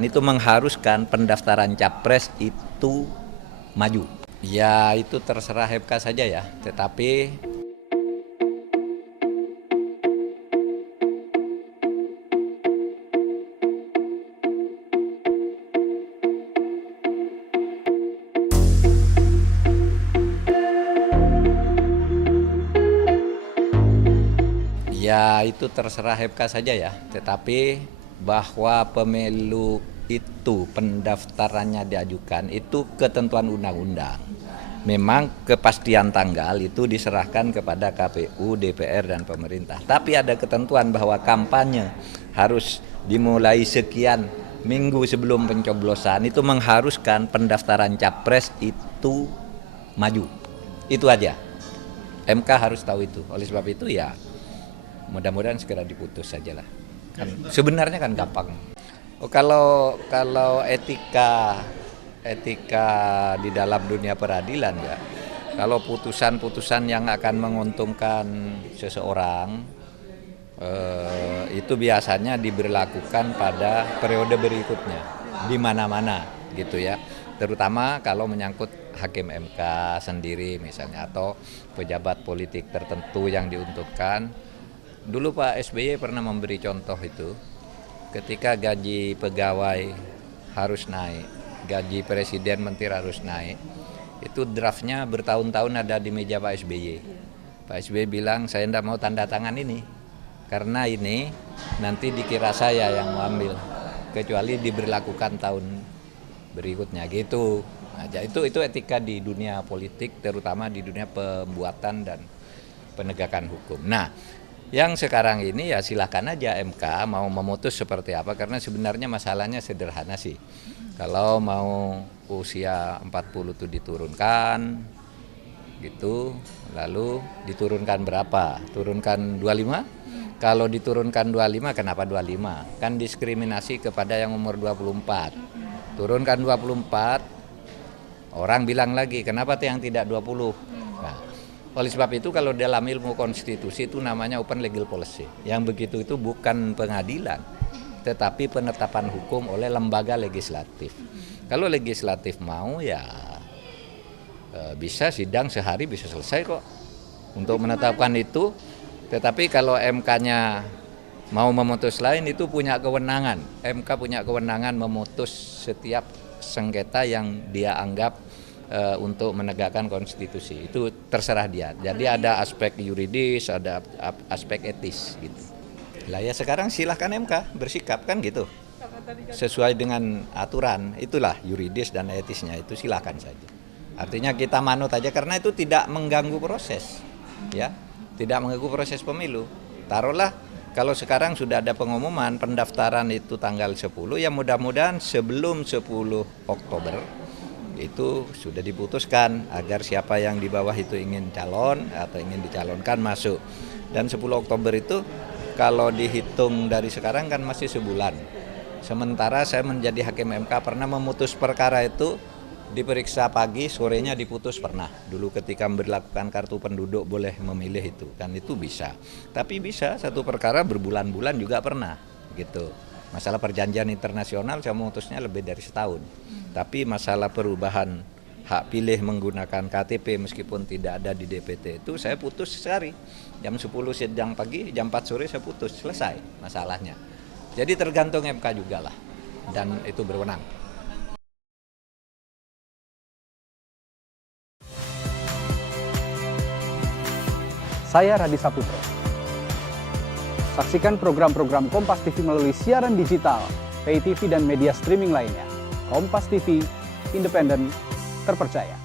Itu mengharuskan pendaftaran capres itu maju. Ya itu terserah MK saja ya, tetapi bahwa pemilu itu pendaftarannya diajukan itu ketentuan undang-undang. Memang kepastian tanggal itu diserahkan kepada KPU, DPR, dan pemerintah. Tapi ada ketentuan bahwa kampanye harus dimulai sekian minggu sebelum pencoblosan, itu mengharuskan pendaftaran capres itu maju. Itu aja. MK harus tahu itu. Oleh sebab itu ya mudah-mudahan segera diputus sajalah. Sebenarnya kan gampang. Kalau etika di dalam dunia peradilan ya, kalau putusan-putusan yang akan menguntungkan seseorang itu biasanya diberlakukan pada periode berikutnya di mana-mana gitu ya. Terutama kalau menyangkut hakim MK sendiri misalnya atau pejabat politik tertentu yang diuntungkan. Dulu Pak SBY pernah memberi contoh itu, ketika gaji pegawai harus naik, gaji presiden menteri harus naik, itu draftnya bertahun-tahun ada di meja Pak SBY. Pak SBY bilang saya tidak mau tanda tangan ini, karena ini nanti dikira saya yang mau ambil, kecuali diberlakukan tahun berikutnya gitu. Nah, itu etika di dunia politik, terutama di dunia pembuatan dan penegakan hukum. Nah, yang sekarang ini ya silakan aja MK mau memutus seperti apa, karena sebenarnya masalahnya sederhana sih. Kalau mau usia 40 itu diturunkan gitu, lalu diturunkan berapa? Turunkan 25? Kalau diturunkan 25 kenapa 25? Kan diskriminasi kepada yang umur 24. Turunkan 24, orang bilang lagi kenapa yang tidak 20? Nah, oleh sebab itu kalau dalam ilmu konstitusi itu namanya open legal policy. Yang begitu itu bukan pengadilan, tetapi penetapan hukum oleh lembaga legislatif. Kalau legislatif mau ya bisa sidang sehari bisa selesai kok untuk menetapkan itu. Tetapi kalau MK-nya mau memutus lain itu punya kewenangan. MK punya kewenangan memutus setiap sengketa yang dia anggap untuk menegakkan konstitusi, itu terserah dia. Jadi ada aspek yuridis, ada aspek etis gitu. Lah ya sekarang silahkan MK bersikap kan gitu, sesuai dengan aturan. Itulah yuridis dan etisnya, itu silahkan saja. Artinya kita manut aja karena itu tidak mengganggu proses, ya, tidak mengganggu proses pemilu. Taruhlah kalau sekarang sudah ada pengumuman pendaftaran itu tanggal 10, ya mudah-mudahan sebelum 10 Oktober itu sudah diputuskan agar siapa yang di bawah itu ingin calon atau ingin dicalonkan masuk. Dan 10 Oktober itu kalau dihitung dari sekarang kan masih sebulan. Sementara saya menjadi hakim MK pernah memutus perkara itu diperiksa pagi, sorenya diputus pernah. Dulu ketika memberlakukan kartu penduduk boleh memilih itu, kan itu bisa. Tapi bisa satu perkara berbulan-bulan juga pernah gitu. Masalah perjanjian internasional saya memutusnya lebih dari setahun. Tapi masalah perubahan hak pilih menggunakan KTP meskipun tidak ada di DPT itu saya putus sehari. Jam 10 sidang pagi, jam 4 sore saya putus, selesai masalahnya. Jadi tergantung MK juga lah, dan itu berwenang. Saya Radi Saputro. Saksikan program-program Kompas TV melalui siaran digital, pay TV dan media streaming lainnya. Kompas TV, independen, terpercaya.